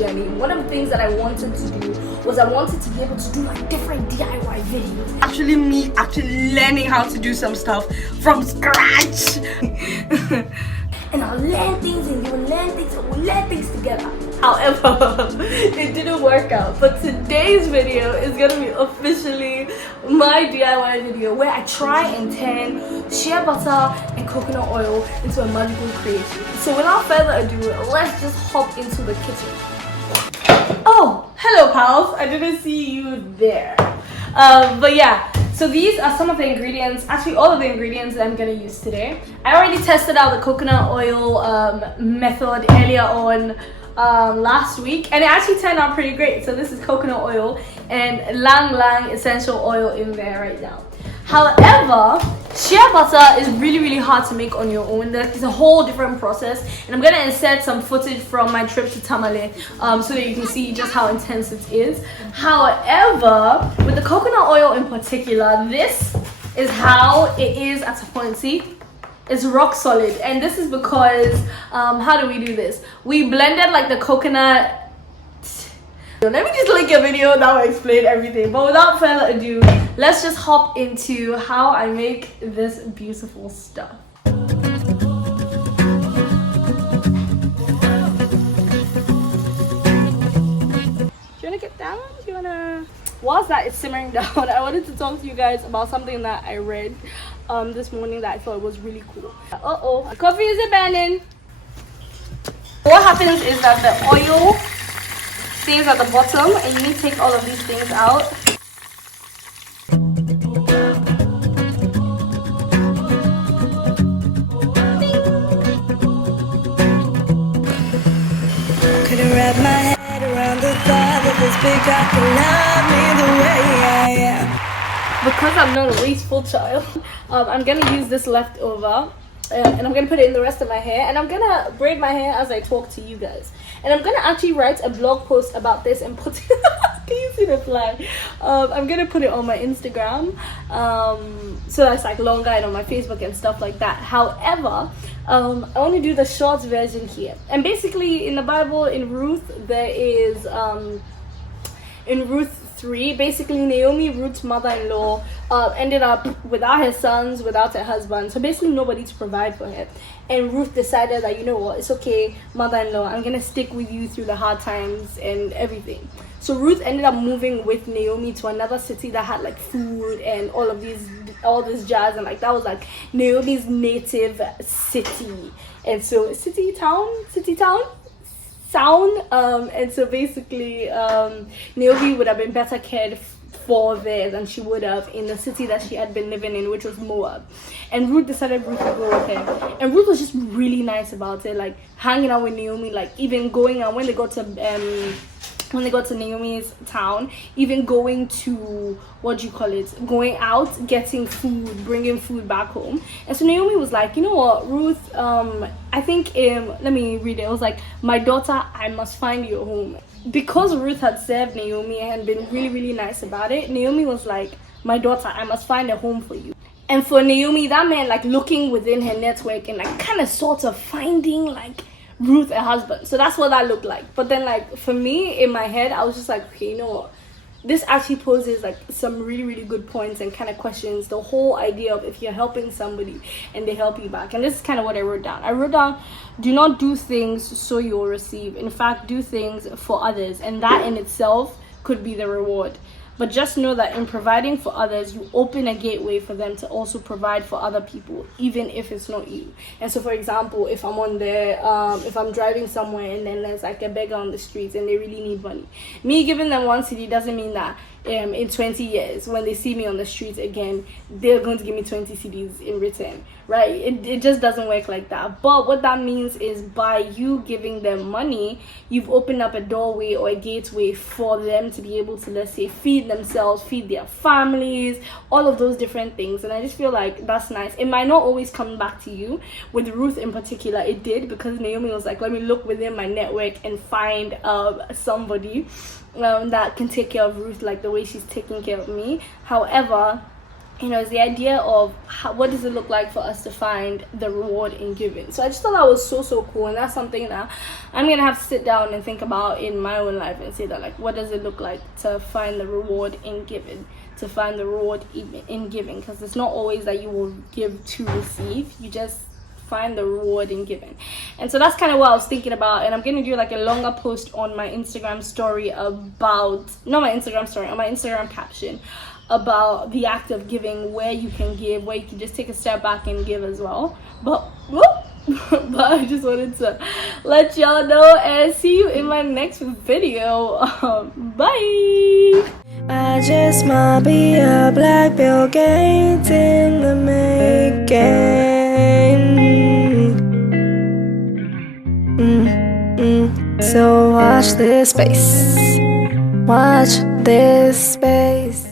journey. One of the things that I wanted to do was I wanted to be able to do like different DIY videos. Actually learning how to do some stuff from scratch. And I'll learn things and you will learn things and we'll learn things together. However, it didn't work out. But today's video is gonna be officially my DIY video where I try and turn shea butter and coconut oil into a magical creation. So without further ado, let's just hop into the kitchen. Oh, hello pals, I didn't see you there. But yeah, so these are some of the ingredients, actually all of the ingredients that I'm gonna use today. I already tested out the coconut oil method earlier on last week, and it actually turned out pretty great. So this is coconut oil and lang lang essential oil in there right now. However, shea butter is really hard to make on your own. It's a whole different process, and I'm gonna insert some footage from my trip to Tamale so that you can see just how intense it is. However, with the coconut oil in particular, this is how it is at a point. See, it's rock solid, and this is because how do we do this? We blended like the coconut. Let me just link a video that will explain everything, but without further ado, let's just hop into how I make this beautiful stuff. Do you want to get down? Do you want to... Whilst that is simmering down, I wanted to talk to you guys about something that I read this morning that I thought was really cool. Uh-oh, coffee is burning. What happens is that the oil stays at the bottom, and you need to take all of these things out. Couldn't wrap my head around the thought that this big guy could love me the way I am. Because I'm not a wasteful child, I'm gonna use this leftover and I'm gonna put it in the rest of my hair, and I'm gonna braid my hair as I talk to you guys. And I'm gonna actually write a blog post about this and put it can you see the fly? I'm gonna put it on my Instagram so that's like longer, and on my Facebook and stuff like that. However, I want to do the short version here. And basically in the Bible, in Ruth, there is in Ruth 3, basically Naomi, Ruth's mother-in-law, ended up without her sons, without her husband, so basically nobody to provide for her. And Ruth decided that, you know what, it's okay, mother-in-law, I'm gonna stick with you through the hard times and everything. So Ruth ended up moving with Naomi to another city that had like food and all this jazz, and like that was like Naomi's native city. And so city town and so basically Naomi would have been better cared for there than she would have in the city that she had been living in, which was Moab. And Ruth decided Ruth would go with her, and Ruth was just really nice about it, like hanging out with Naomi, like even going out when they got to Naomi's town, even going to, going out, getting food, bringing food back home. And so Naomi was like, you know what, Ruth, I think, let me read it. It was like, my daughter, I must find you a home. Because Ruth had served Naomi and been really nice about it, Naomi was like, my daughter, I must find a home for you. And for Naomi, that meant like looking within her network and like kind of sort of finding like Ruth a husband. So that's what that looked like. But then like for me in my head, I was just like, okay, you know what, this actually poses like some really good points and kind of questions the whole idea of if you're helping somebody and they help you back. And this is kind of what I wrote down. Do not do things so you'll receive. In fact, do things for others, and that in itself could be the reward. But just know that in providing for others, you open a gateway for them to also provide for other people, even if it's not you. And so, for example, if I'm if I'm driving somewhere and then there's like a beggar on the streets and they really need money, me giving them 1 cedi doesn't mean that in 20 years, when they see me on the streets again, they're going to give me 20 cedis in return, right? It just doesn't work like that. But what that means is by you giving them money, you've opened up a doorway or a gateway for them to be able to, let's say, feed themselves, feed their families, all of those different things. And I just feel like that's nice. It might not always come back to you. With Ruth in particular, it did, because Naomi was like, let me look within my network and find somebody that can take care of Ruth like the way she's taking care of me. However, is the idea of what does it look like for us to find the reward in giving. So I just thought that was so cool, and that's something that I'm gonna have to sit down and think about in my own life and say that, like, what does it look like to find the reward in giving, to find the reward in giving, because it's not always that you will give to receive. You just find the reward in giving. And so that's kind of what I was thinking about, and I'm gonna do like a longer post on my Instagram story about, not my Instagram story, on my Instagram caption, about the act of giving, where you can give, where you can just take a step back and give as well. But I just wanted to let y'all know, and see you in my next video. Bye. I just might be a black Bill Gates in the making. So watch this space. Watch this space.